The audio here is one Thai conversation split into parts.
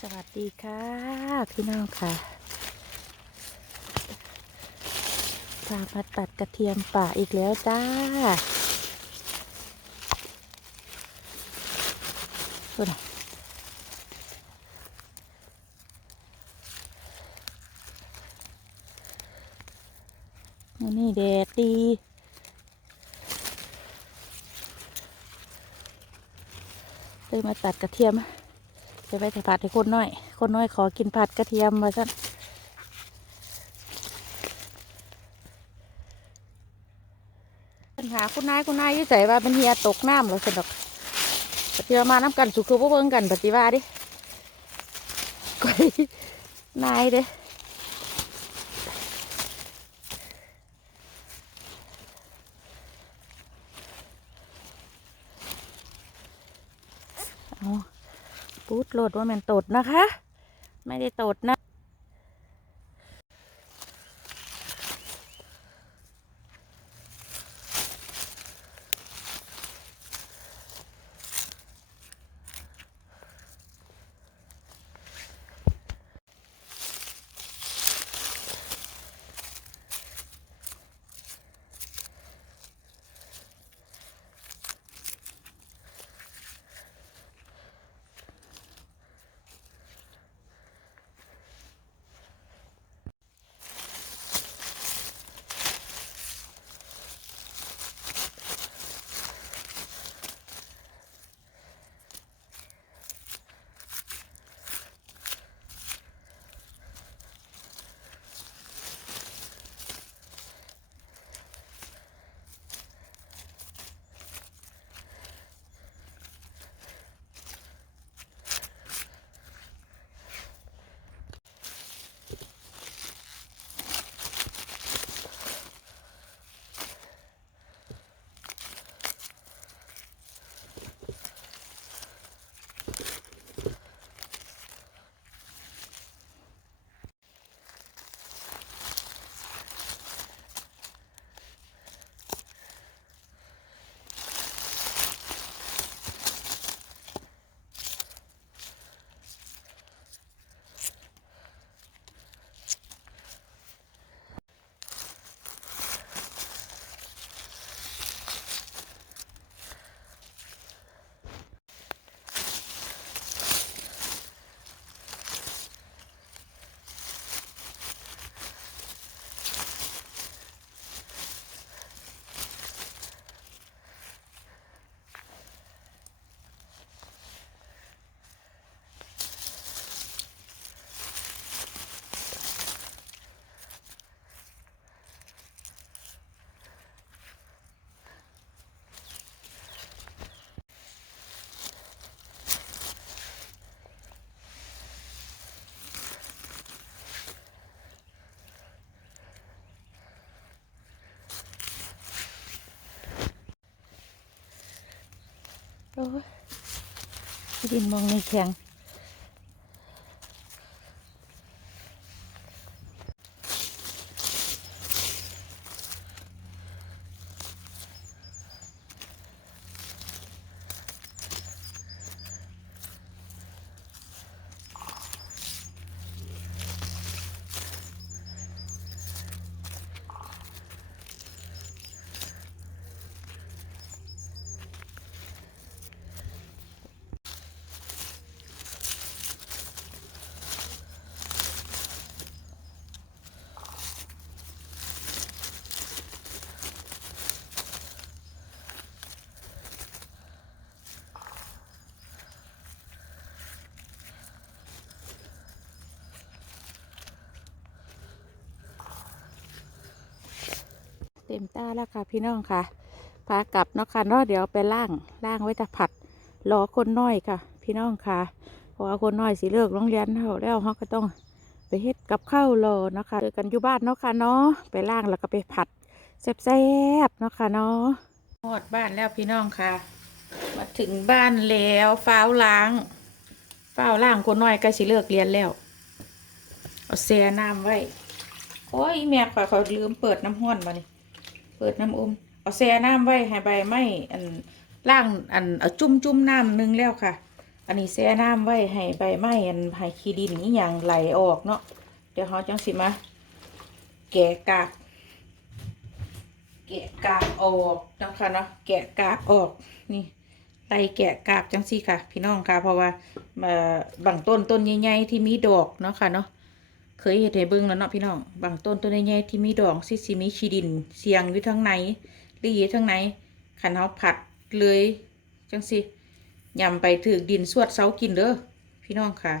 สวัสดีค่ะ พี่น้องค่ะพามาตัดกระเทียมป่าอีกแล้วจ้า ดูนะนี่แดดดีเลยมาตัดกระเทียม ไปไปแต่ผัดให้คนน้อย คนน้อยขอกินผัดกระเทียมมาสักปัญหาคุณนายคุณนายยุ่ใส่ว่าเป็นเฮียตกน้ำเหรอสนอกปฏิมามาน้ำกันสุคือพวกเบิ้งกันปฏิวาดิก้อยนายเด้เอาปูด โลดว่ามันตดนะคะ ไม่ได้ตดนะ ดินมองในแข็ง ต็มตาแล้วค่ะพี่น้องค่ะพากลับเนาะค่ะเนาะเดี๋ยวไปล่างล่างไว้จะผัดรอคนน้อยค่ะ พี่น้องค่ะพราะว่าคนน้อยสิเลิกโรงเรียนเขาแล้วเขาก็ต้องไปเฮ็ดกับข้าวรอเนาะค่ะเจอกันอยู่บ้านเนาะค่ะเนาะไปล่างแล้วก็ไปผัดแซ่บๆเนาะค่ะเนาะหอดบ้านแล้วพี่น้องค่ะ มาถึงบ้านแล้วฟ้าวล้างฟ้าวล้างคนน้อยก็สิเลิกเรียนแล้วเอาเสียน้ำไว้โอ้ยแม่ข่อยเขาลืมเปิดน้ำห้อนมานี่ ปิดน้ำอม เอาแช่น้ำไว้ให้ใบไม้อันล่างอันเอาจุ่มจุ่มน้ำนึงแล้วค่ะ อันนี้แช่น้ำไว้ให้ใบไม้อันให้ขี้ดินนี้อย่างไหลออกเนาะเดี๋ยวเขาจังสิมาแกะกากแกะกากออกนะคะเนาะแกะกากออกนี่ไล่แกะกากจังสิค่ะ พี่น้องค่ะ เพราะว่าบางต้นต้นใหญ่ๆที่มีดอกเนาะค่ะเนาะ เคยเห็นให้เบิ่งแล้วเนาะพี่น้อง บางต้นต้นใหญ่ที่มีดอกสิสิมีชีดิน เสียงอยู่ทางในหรืออยู่ทางในขันเฮาผัดเลยจังสิยำไปถึกดินสวดเสากินเด้อพี่น้องค่ะ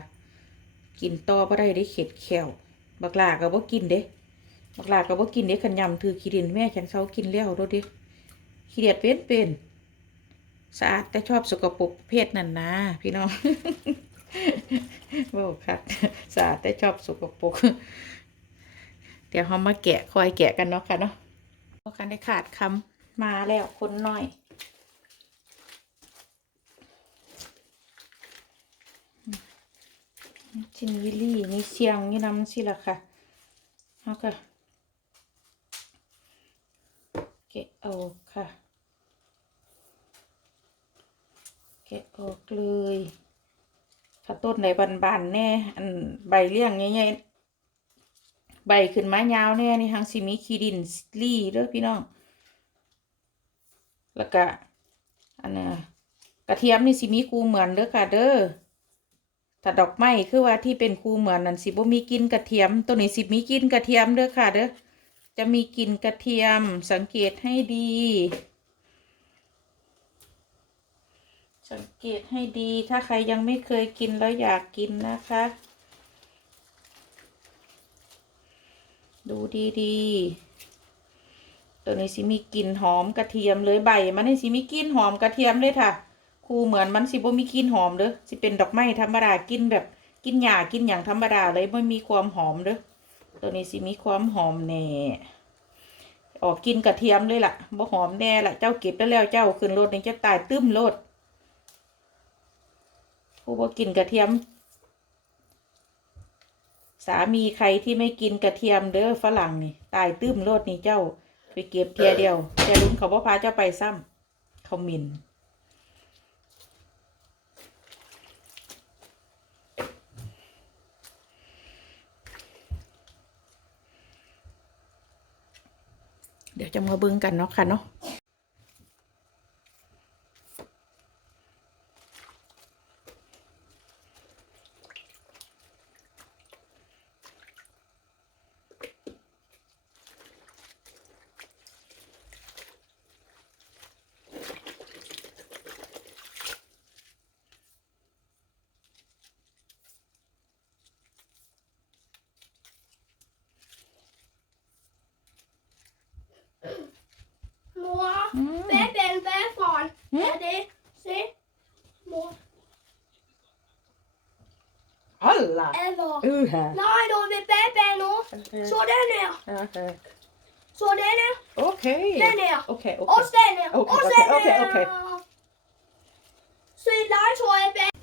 กินต่อบ่ได้ได้เข็ดแขวบักหลาก็บ่กินเด้บักหลาก็บ่กินเด้ขันยำถือขี้ดินแม่ฉันเช้ากินแล้วรถดิขี้เดียดเป็นเป็นสะอาดแต่ชอบสกปรกเพศนั่นนะพี่น้อง โว้คัดสะอาดแต่ชอบสกปรกเดี๋ยวเรามาแกะคอยแกะกันเนาะค่ะเนาะพอกันได้ขาดคำมาแล้วคนน้อยชินวิลลี่นี่เสียงนี่น้ำสิละค่ะเอาค่ะเกะออกค่ะ เกะออกเลย ถ้าต้นไหนบานๆแน่ อันใบเลี้ยงใหญ่ๆใบขึ้นมายาวแน่นี่ทางสิมีคีดินลี่เด้อพี่น้อง แล้วก็อันน่ะกระเทียมนี่สิมีกูเหมือนเด้อค่ะเด้อถ้าดอกไม้คือว่าที่เป็นคูเหมือนนั่นสิบ่มีกลินกระเทียม ตัวนี้สิมีกลินกระเทียมเด้อค่ะเด้อจะมีกลินกระเทียมสังเกตให้ดี สังเกตให้ดีถ้าใครยังไม่เคยกินแล้วอยากกินนะคะ ดูดีๆ ตัวนี้สิมีกลิ่นหอมกระเทียมเลยใบ มันนี่สิมีกลิ่นหอมกระเทียมเลยค่ะครูเหมือนมันสิบ่มีกลิ่นหอมเด้อสิเป็นดอกไม้ธรรมดากินแบบกินหญ้ากินอย่างธรรมดาเลยไม่มีความหอมเด้อตัวนี้สิมีความหอมแน่ออกกินกระเทียมเลยล่ะบ่หอมแน่ล่ะเจ้าเก็บได้แล้วเจ้าขึ้นรถนี่จะตายตึ้มรถ ผู้บ่กินกระเทียม สามีใครที่ไม่กินกระเทียมเด้อฝรั่งนี่ ตายตึ้มรถนี่เจ้า ไปเก็บเทียเดียวแต่ลุงเขาบ่พาเจ้าไปซ้ำเขามินเดี๋ยวจะมาเบิ่งกันเนาะค่ะเนาะ Eller. อือฮะ Nej, du vil baba nu. Så den her. โอเค Så den her. โอเค Den her. โอเคโอเค Også den her. Okay, Også okay, den okay, her. okay. Se dig, tror jeg, baba.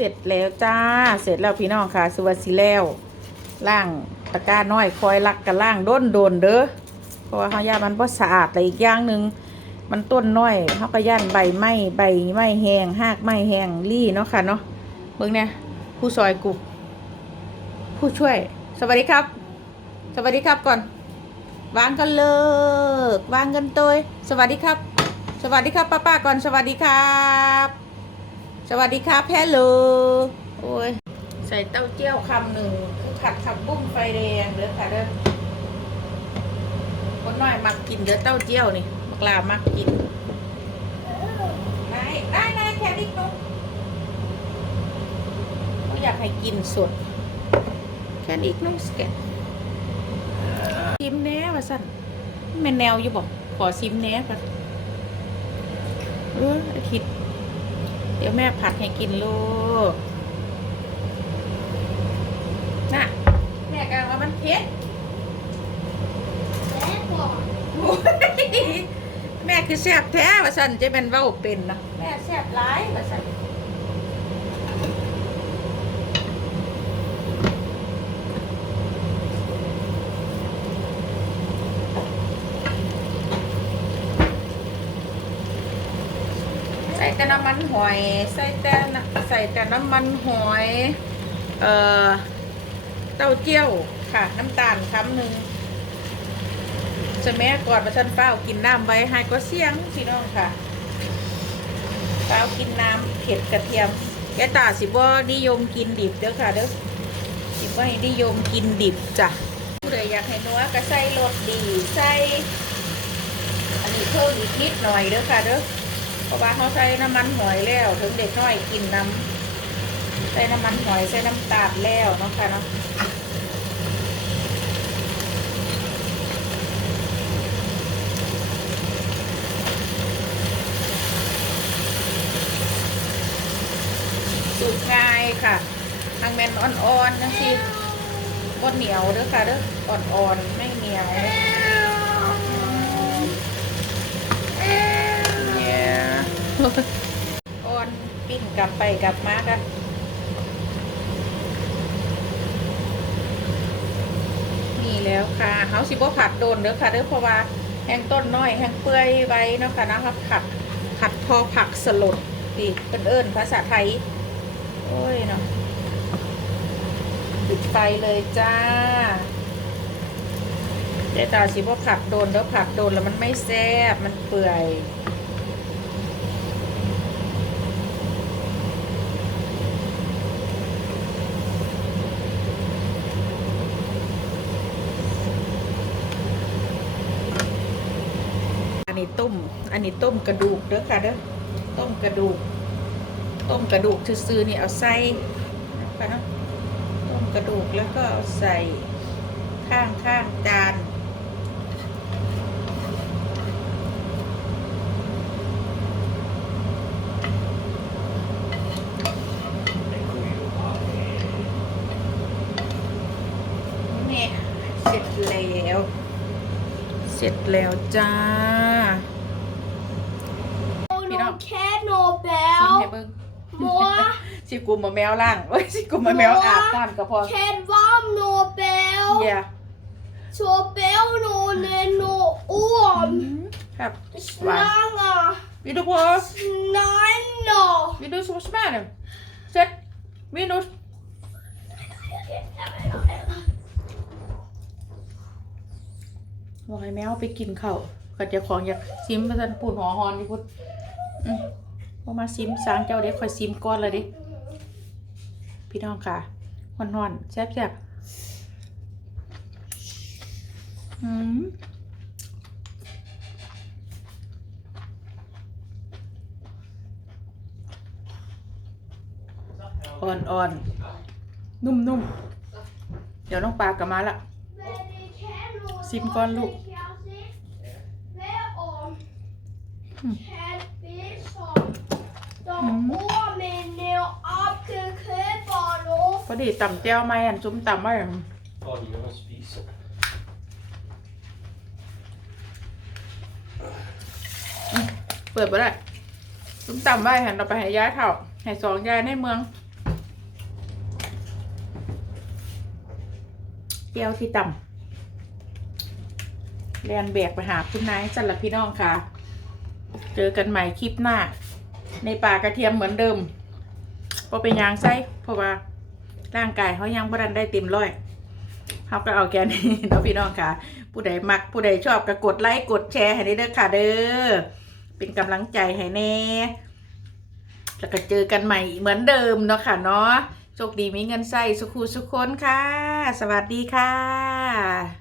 สร็จแล้วจ้า เสร็จแล้วพี่น้องค่ะสวัสดีแล้วล่างตะกร้าน้อยคอยลักกันล่างด้นโดนเด้อเพราะว่าเขาย่ามันบ่สะอาดแต่อีกอย่างหนึ่งมันต้นน้อยเขาก็ย่านใบไม้ใบไม้แห้งหากไม้แห้งรี่เนาะค่ะเนาะเบิ่งเนี่ยผู้ซอยกุกผู้ช่วย สวัสดีครับ สวัสดีครับก่อนวางกันเลิกวางกันตัวสวัสดีครับ สวัสดีครับป้าป้าๆก่อนสวัสดีครับ สวัสดีครับแฮลโหลโอ้ยใส่เต้าเจี้ยวคำหนึ่งคือผัดผักบุ้งไฟแดงเด้อค่ะเด้อคนน้อยมักกินเด้อเต้าเจี้ยวนี่บักลามักกินได้ได้ได้แค่นี้นุ๊กเขาอยากให้กินสดแค่นี้นุ๊กสแกนซิมแหน่ว่าสั่นแม่นแนวอยู่บอกขอซิมแหน่ก่อนเอออาทิตย์ เดี๋ยวแม่ผัดให้กินลูก น่ะ แม่กำลังว่ามันเผ็ด Hvad for? แม่คือแซ่บแท้ว่าสันจะเป็นเว้าเป็นนะแม่แซ่บหลายว่าสันใส่แต่น้ำมัน หอย ใส่แต่ใส่แต่น้ำมันหอย เอ่อ เต้าเจี้ยวค่ะ น้ำตาลคำหนึ่งจะแม่ก่อนมาฉันเฝ้ากินน้ำไว้ให้ก็เสี่ยงพี่น้องค่ะเฝ้ากินน้ำเผ็ดกระเทียมแกตาสิบ่นิยมกินดิบเด้อค่ะเด้อสิบ่ให้นิยมกินดิบจ้ะผู้ใดอยากให้นัวก็ใส่รสดีใส่อันนี้เพิ่มอีกนิดหน่อยเด้อค่ะเด้อ เพราะว่าเขาใส่น้ำมันหอยแล้ว ถึงเด็กน้อยกินน้ำใส่น้ำมันหอยใส่น้ำตาลแล้วเนาะค่ะเนาะสูตรง่ายค่ะทางแมนอ่อนๆนะสิบดเหนียวเด้อค่ะเด้ออ่อนๆไม่เหนียวเนี่ย อ่อนปิ้งกลับไปกลับมากันนี่แล้วค่ะเฮาสิบ่ผัดโดนเด้อค่ะเด้อเพราะว่าแห้งต้นน้อยแห้งเปื่อยไว้เนาะค่ะนะครับผัดผัดพอผักสลดดิเป็นเอิญภาษาไทย โอ้ยเนาะปิดไฟเลยจ้าเดี๋ยวตาสิบ่ผัดโดนเด้อผัดโดนแล้วมันไม่แซ่บมันเปื่อย อันนี้ต้ม อันนี้ต้มกระดูกเด้อค่ะเด้อต้มกระดูก ต้มกระดูกซื้อๆนี่เอาใส่นะคะเนาะต้มกระดูกแล้วก็เอาใส่ข้างข้างจานนี่เสร็จแล้ว เสร็จแล้วจ้า Oh, no cat, no ชิมให้ bell. เบิ้ง More สิกุมมาแมวล่างเอ้ยสิกุมมาแมวอาบน้ำก็พอ cat, warm, no bell. เย่า Så bell, no, ne, no orm. ครับ Slanger. วิดูพอ Snegler. วิดูสมสมาร์ทเสร็จวิดูบอกให้แมวไปกินข้าวก็เจะของอยากซิมมาสันปูนหอหอนดิพุดอืมพอมาซิมสางเจ้าเด็กคอยซิมก้อนเลยดิ พี่น้องค่ะหอนหอนๆแซ่บแซ่บๆอืมอ่อนๆ นุ่มๆ เดี๋ยวน้องปลากลับมาละ Sim con lụ. Hvad om Hmm. cat bishop? Hmm. อดีต่ำแจ้วไม่อันจุ้มต่ำไม่อัน Åh, de kan også spise. เปิดไปได้จุ้มต่ำไว้หันเราไปให้ย้ายเถ่าให้สองยายในเมืองเตี้ยวที่ต่ำเรียนแบกไปหาคุณนายจันละพี่น้องค่ะ เจอกันใหม่คลิปหน้า ในป่ากระเทียมเหมือนเดิมพอเป็นยางไส้เพราะว่า ร่างกายเขายังบ่ทันได้เต็มร้อยเขาก็เอาแกนี้เนาะพี่น้องค่ะ ผู้ใดมักผู้ใดชอบก็กดไลค์กดแชร์ให้ได้เด้อค่ะ เด้อเป็นกำลังใจให้แน่แล้วก็เจอกันใหม่เหมือนเดิมเนาะค่ะเนาะโชคดีมีเงินใส่สุขูสุขคนค่ะ สวัสดีค่ะ